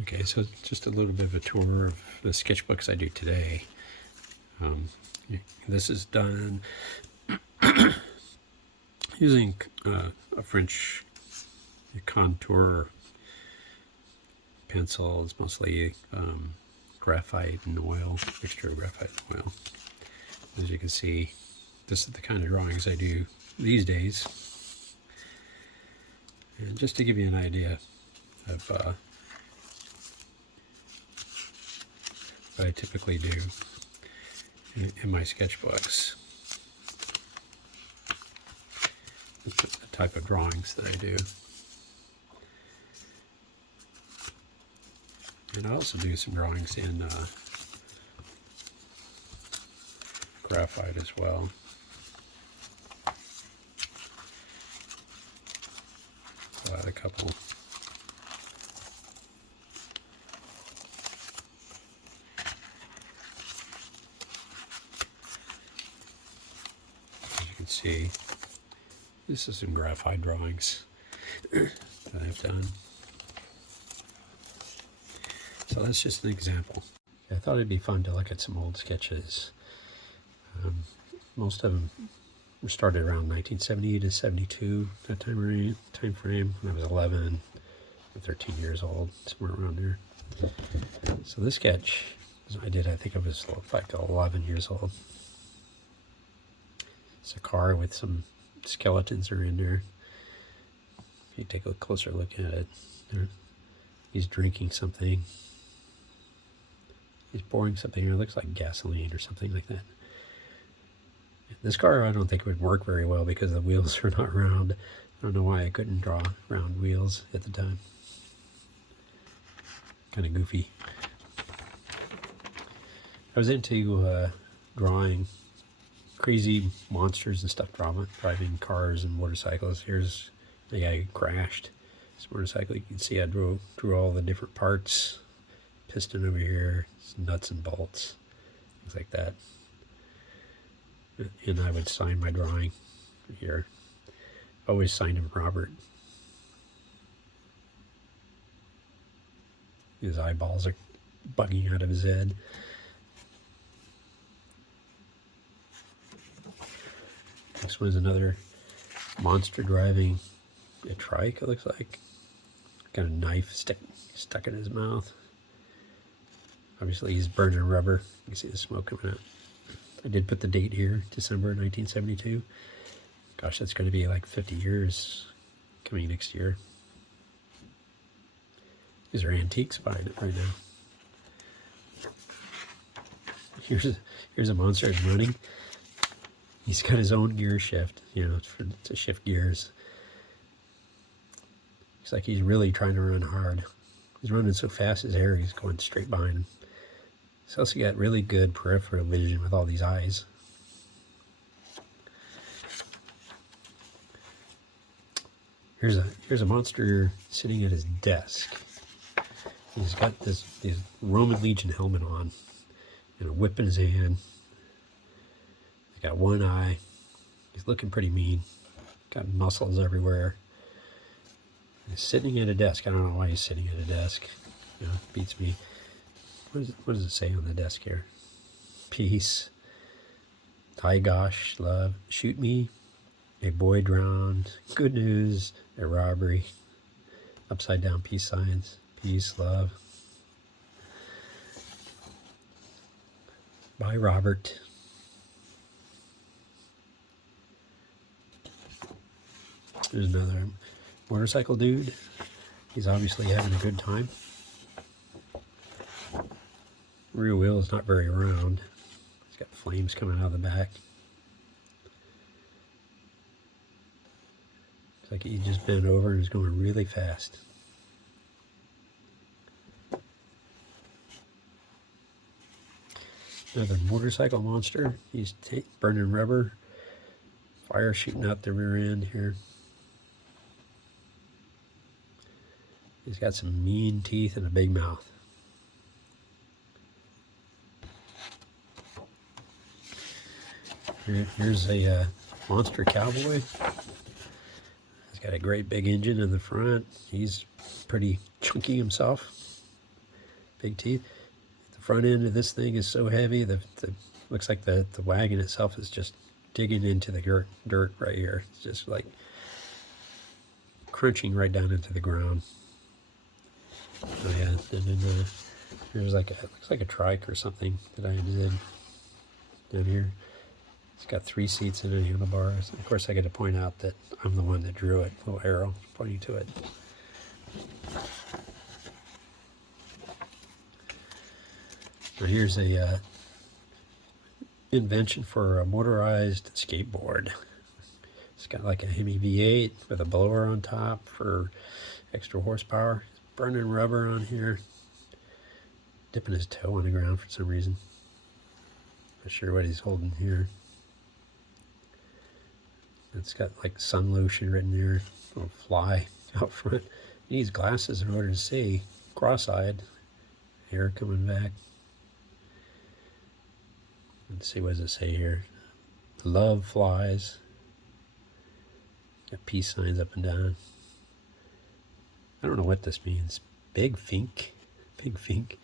Okay, so just a little bit of a tour of the sketchbooks I do today. This is done using a French contour pencil. It's mostly graphite and oil, mixture of graphite and oil. As you can see, this is the kind of drawings I do these days. And just to give you an idea of what I typically do in my sketchbooks, the type of drawings that I do. And I also do some drawings in graphite as well. I'll add a couple. As you can see, this is some graphite drawings that I've done. So that's just an example. I thought it'd be fun to look at some old sketches. Most of them were started around 1970 to 72, that time frame, when I was 11 or 13 years old, somewhere around there. So this sketch I did, I think I was like 11 years old. It's a car with some skeletons are in there. If you take a closer look at it, he's drinking something. He's pouring something here. It looks like gasoline or something like that. This car, I don't think would work very well because the wheels are not round. I don't know why I couldn't draw round wheels at the time. Kind of goofy. I was into drawing crazy monsters and stuff, driving cars and motorcycles. Here's the guy who crashed his motorcycle. You can see I drew all the different parts. Piston over here, nuts and bolts, things like that. And I would sign my drawing here. Always signed him Robert. His eyeballs are bugging out of his head. This was another monster driving a trike, it looks like. Got a knife stuck in his mouth. Obviously he's burning rubber. You can see the smoke coming out. I did put the date here, December 1972. Gosh, that's going to be like 50 years coming next year. These are antiques buying it right now. Here's a monster that's running. He's got his own gear shift, you know, to shift gears. Looks like he's really trying to run hard. He's running so fast his hair is going straight behind him. He's also got really good peripheral vision with all these eyes. Here's a monster sitting at his desk. He's got this Roman Legion helmet on and a whip in his hand. He's got one eye. He's looking pretty mean. Got muscles everywhere. He's sitting at a desk. I don't know why he's sitting at a desk. You know, it beats me. What does it say on the desk here? Peace. Hi gosh, love. Shoot me. A boy drowned. Good news. A robbery. Upside down peace signs. Peace, love. Bye, Robert. There's another motorcycle dude. He's obviously having a good time. Rear wheel is not very round. It's got flames coming out of the back. Looks like he just bent over and is going really fast. Another motorcycle monster. He's burning rubber. Fire shooting out the rear end here. He's got some mean teeth and a big mouth. Here's a monster cowboy. He's got a great big engine in the front. He's pretty chunky himself. big teeth. The front end of this thing is so heavy, looks like the wagon itself is just digging into the dirt right here. It's just like crunching right down into the ground. Oh yeah, and then here's like looks like a trike or something that I did down here. It's got 3 seats and handlebars. Of course, I got to point out that I'm the one that drew it. Little arrow pointing to it. Now here's a invention for a motorized skateboard. It's got like a Hemi V8 with a blower on top for extra horsepower. Burning rubber on here. Dipping his toe on the ground for some reason. Not sure what he's holding here. It's got like sun lotion written there. A little fly out front. He needs glasses in order to see. Cross-eyed. Hair coming back. Let's see, what does it say here? Love flies. Got peace signs up and down. I don't know what this means. Big Fink. Big Fink.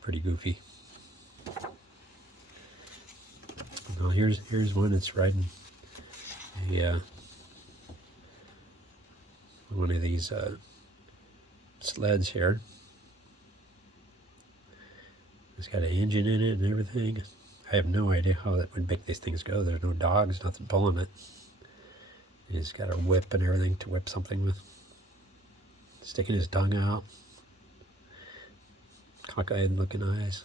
Pretty goofy. Now here's one that's riding a one of these sleds here. It's got an engine in it and everything. I have no idea how that would make these things go. There's no dogs, nothing pulling it. He's got a whip and everything to whip something with. Sticking his tongue out. Cockeyed looking eyes.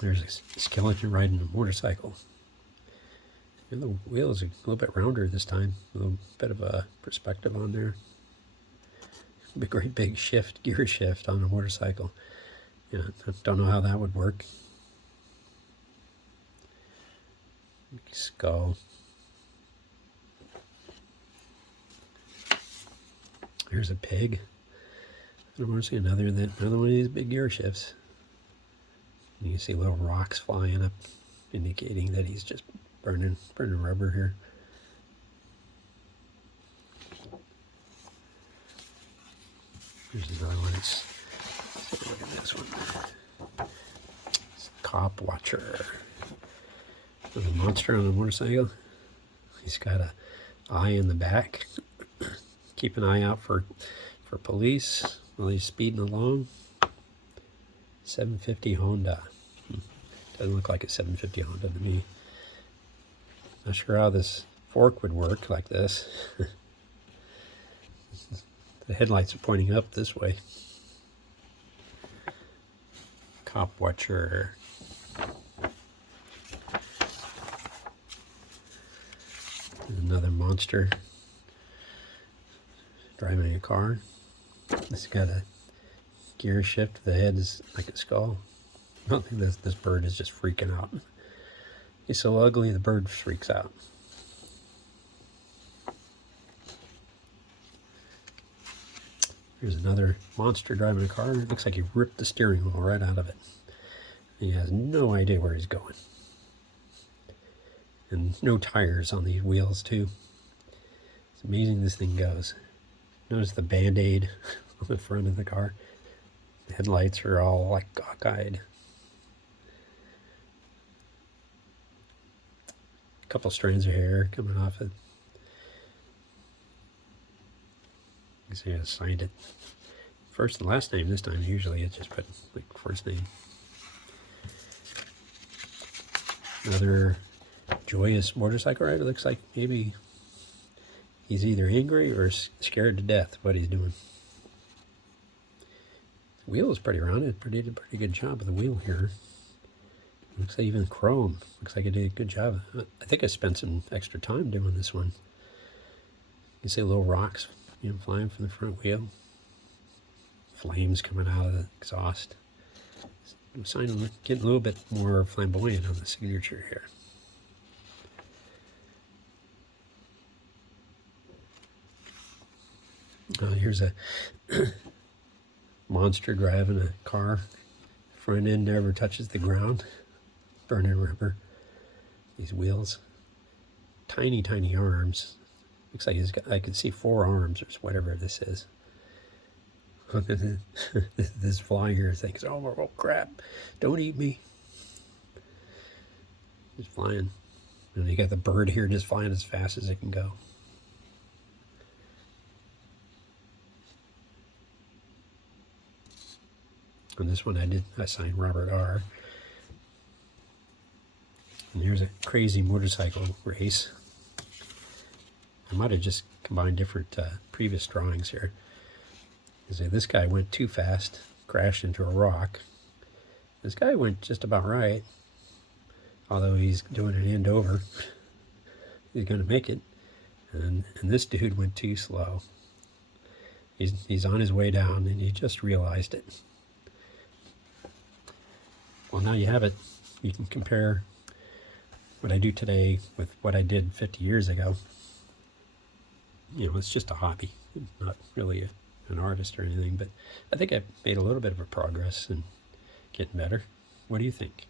There's a skeleton riding a motorcycle. And the wheels are a little bit rounder this time. A little bit of a perspective on there. A great big shift, gear shift on a motorcycle. Yeah, I don't know how that would work. Skull. Here's a pig. I don't want to see another one of these big gear shifts. You can see little rocks flying up, indicating that he's just burning rubber here. Here's another one. Let's take a look at this one. It's a cop watcher. There's a monster on a motorcycle. He's got an eye in the back. Keep an eye out for police while he's speeding along. 750 Honda. Doesn't look like a 750 Honda to me. Not sure how this fork would work like this. The headlights are pointing up this way. Cop watcher. There's another monster driving a car. It's got a gear shift. The head is like a skull. I don't think this bird is just freaking out. He's so ugly the bird freaks out. Here's another monster driving a car. It looks like he ripped the steering wheel right out of it. He has no idea where he's going. And no tires on these wheels too. It's amazing this thing goes. Notice the Band-Aid on the front of the car. The headlights are all like cockeyed. A couple strands of hair coming off it. You see I signed it. First and last name this time. Usually it's just put like first name. Another joyous motorcycle rider. Looks like maybe he's either angry or scared to death what he's doing. The wheel is pretty rounded. Did a pretty good job of the wheel here. Looks like even chrome. Looks like it did a good job. I think I spent some extra time doing this one. You see little rocks, flying from the front wheel. Flames coming out of the exhaust. I'm getting a little bit more flamboyant on the signature here. Here's a monster driving a car. Front end never touches the ground. Burning rubber. These wheels. Tiny, tiny arms. Looks like he's got, I can see 4 arms or whatever this is. This fly here thinks, oh crap, don't eat me. He's flying. And you got the bird here just flying as fast as it can go. On this one I signed Robert R. And here's a crazy motorcycle race. I might have just combined different previous drawings here. This guy went too fast, crashed into a rock. This guy went just about right, although he's doing an end over. He's going to make it. And this dude went too slow. He's on his way down, and he just realized it. Well, now you have it. You can compare what I do today with what I did 50 years ago. You know, it's just a hobby, not really an artist or anything, but I think I've made a little bit of a progress and getting better. What do you think?